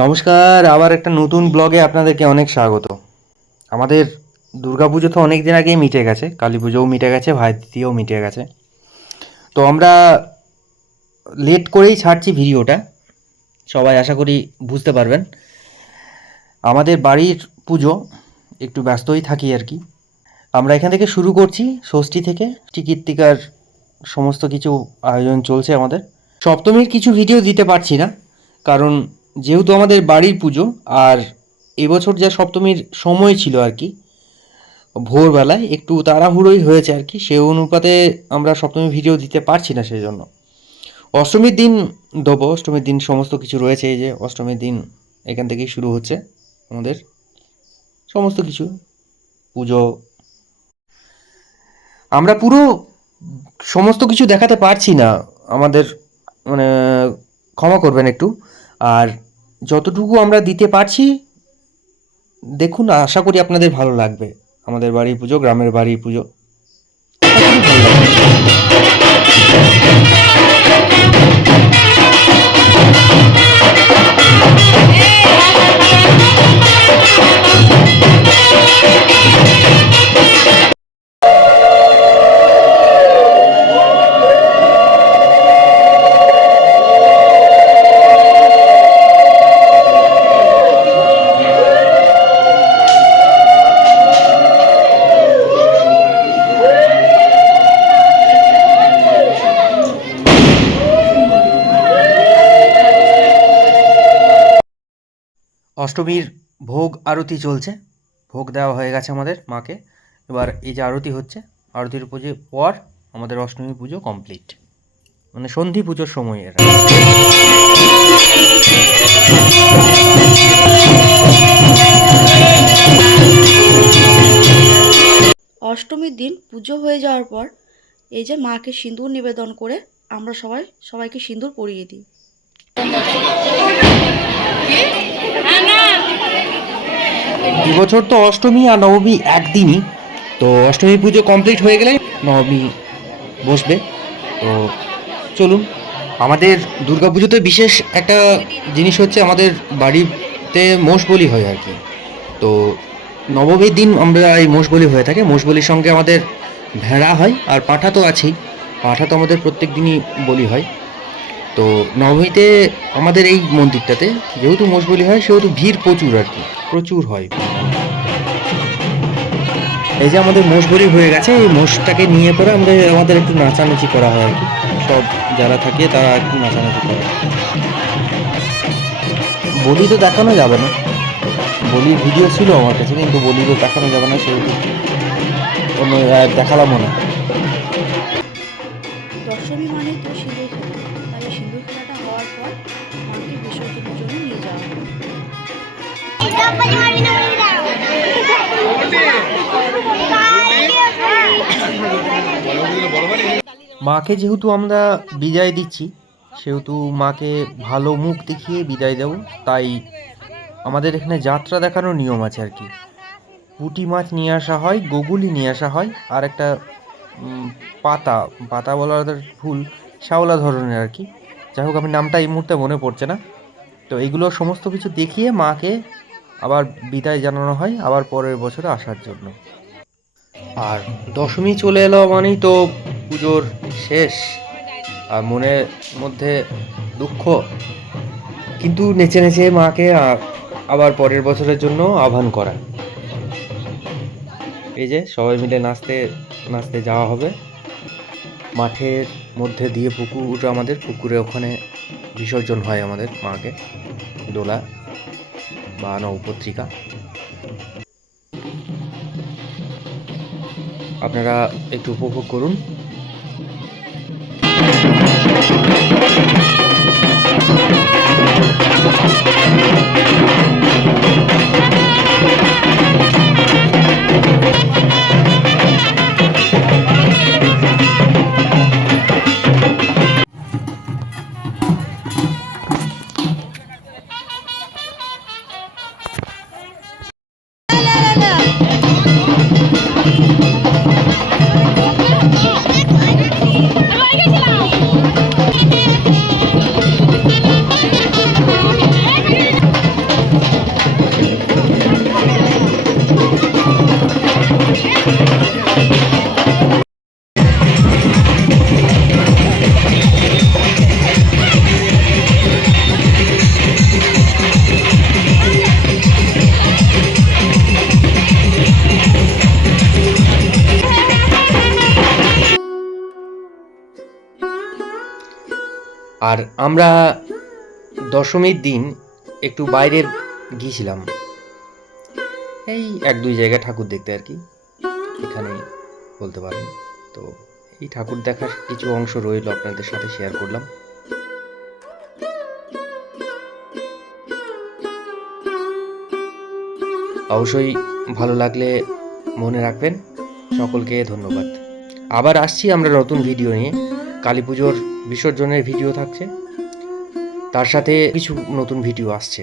নমস্কার, আবার একটা নতুন ব্লগে আপনাদেরকে অনেক স্বাগত। আমাদের দুর্গাপুজো তো অনেক দিন আগেই মিটে গেছে, কালী পুজোও মিটে গেছে, ভাইদিদিও মিটে গেছে। তো আমরা লেট করেই ছাড়ছি ভিডিওটা, সবাই আশা করি বুঝতে পারবেন। আমাদের বাড়ির পুজো একটু ব্যস্তই থাকি আর কি। আমরা এখান থেকে শুরু করছি, ষষ্ঠী থেকে টিকিট্টিকার সমস্ত কিছু আয়োজন চলছে আমাদের। সপ্তমীর কিছু ভিডিও দিতে পারছি না, কারণ যেহেতু আমাদের বাড়ির পুজো, আর এবছর যা সপ্তমীর সময় ছিল আর কি, ভোরবেলায় একটু তাড়াহুড়োই হয়েছে আর কি, সেই অনুপাতে আমরা সপ্তমী ভিডিও দিতে পারছি না। সেই জন্য অষ্টমীর দিন দেবো। অষ্টমীর দিন সমস্ত কিছু রয়েছে, এই যে অষ্টমীর দিন এখান থেকেই শুরু হচ্ছে আমাদের সমস্ত কিছু পুজো। আমরা পুরো সমস্ত কিছু দেখাতে পারছি না, আমাদের মানে ক্ষমা করবেন একটু। আর যতটুকু আমরা দিতে পারছি দেখুন, আশা করি আপনাদের ভালো লাগবে। আমাদের বাড়ির পুজো, গ্রামের বাড়ির পুজো, আশা করি ভালো লাগবে। অষ্টমীর ভোগ আরতি চলছে, ভোগ দেওয়া হয়ে গেছে আমাদের মাকে। এবার এই যে আরতি হচ্ছে, আরতির পুজো পর আমাদের অষ্টমী পুজো কমপ্লিট, মানে সন্ধি পুজোর সময় এটা। অষ্টমীর দিন পুজো হয়ে যাওয়ার পর এই যে মাকে সিঁদুর নিবেদন করে আমরা সবাইকে সিঁদুর পরিয়ে দিই। এবছর তো অষ্টমী আর নবমী একদিনই, তো অষ্টমী পুজো কমপ্লিট হয়ে গেলে নবমী বসবে। তো চলুন, আমাদের দুর্গা পুজোতে বিশেষ একটা জিনিস হচ্ছে, আমাদের বাড়িতে মোষ বলি হয় আর কি। তো নবমীর দিন আমরা এই মোষ বলি হয়ে থাকে। মোষ বলির সঙ্গে আমাদের ভেড়া হয়, আর পাঁঠা তো আছেই। পাঁঠা তো আমাদের প্রত্যেক দিনই বলি হয়। তো নবমীতে আমাদের এই মন্দিরটাতে যেহেতু মোষ বলি হয়, সেহেতু ভিড় প্রচুর আর কি, প্রচুর হয়। এই যে আমাদের মোষ বলি হয়ে গেছে, এই মোষটাকে নিয়ে পরে আমাদের একটু নাচানাচি করা হয় আর কি। সব যারা থাকে তারা একটু নাচানাচি করে। বলি তো দেখানো যাবে না, বলির ভিডিও ছিল আমার কাছে, কিন্তু বলি তো দেখানো যাবে না, সেহেতু অন্য দেখালামও না। দশমী মানে তো সিঁদুর খেলা, তাই সিঁদুর খেলাটা হওয়ার পর মাকে বিসর্জনের জন্য নিয়ে যাওয়া হয়। মাকে যেহেতু আমরা বিদায় দিচ্ছি, সেহেতু মাকে ভালো মুখ দেখিয়ে বিদায় দেব। তাই আমাদের এখানে যাত্রা দেখানোর নিয়ম আছে আর কি। পুঁটি মাছ নিয়ে আসা হয়, গোগুলি নিয়ে আসা হয়, আর একটা পাতা পাতা বলার ভুল, শ্যাওলা ধরনের আর কি। যাই হোক, আমি নামটা এই মুহূর্তে মনে পড়ছে না। তো এইগুলো সমস্ত কিছু দেখিয়ে মাকে আবার বিদায় জানানো হয়, আবার পরের বছরে আসার জন্য। আর দশমী চলে এলো মানেই তো পুজোর শেষ, আর মনের মধ্যে দুঃখ, কিন্তু নেচে নেচে মাকে আবার পরের বছরের জন্য আহ্বান করা। এই যে সবাই মিলে নাচতে নাচতে যাওয়া হবে মাঠের মধ্যে দিয়ে। পুকুর, আমাদের পুকুরে ওখানে বিসর্জন হয় আমাদের মাকে, দোলা বা নবপত্রিকা। আপনারা একটু উপভোগ করুন। আর আমরা দশমীর দিন একটু বাইরের গিয়েছিলাম, এই 1-2 জায়গায় ঠাকুর দেখতে আর কি, এখানেই বলতে পারেন। তো এই ঠাকুর দেখার কিছু অংশ রইল, আপনাদের সাথে শেয়ার করলাম। অবশ্যই ভালো লাগলে মনে রাখবেন। সকলকে ধন্যবাদ। আবার আসছি আমরা নতুন ভিডিও নিয়ে। কালী পুজোর বিসর্জনের ভিডিও থাকছে, তার সাথে কিছু নতুন ভিডিও আসছে।